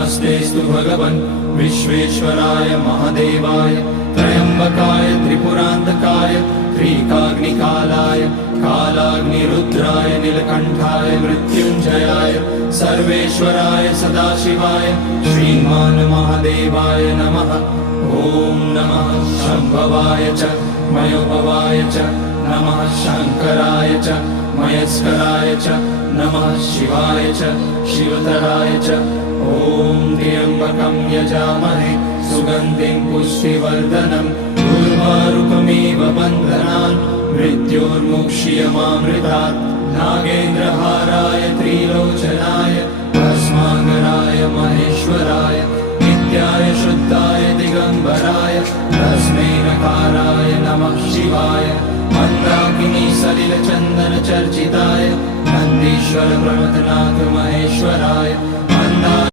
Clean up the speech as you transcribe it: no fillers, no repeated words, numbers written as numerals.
नमस्तेस्तु भगवन् विश्वेश्वराय महादेवाय त्र्यम्बकाय त्रिपुरान्तकाय त्रिकाग्निकालाय कालाग्निरुद्राय नीलकण्ठाय मृत्युञ्जयाय सर्वेश्वराय सदाशिवाय श्रीमान् महादेवाय नमः। ॐ नमः शम्भवाय च मयोभवाय च नमः शङ्कराय च मयस्कराय च नमः शिवाय च शिवतराय च। ॐ त्र्यम्बकं यजामहे सुगन्धिं पुष्टिवर्धनम् उर्वारुकमिव बन्धनान् मृत्योर्मुक्ष्यमामृतात्। नागेन्द्रहाराय त्रिलोचनाय भस्माङ्गराय महेश्वराय नित्याय शुद्धाय दिगम्बराय तस्मै नकाराय नमः शिवाय। मन्दाकिनी सलिलचन्दन चर्चिताय नन्दीश्वर प्रमथनाथ महेश्वराय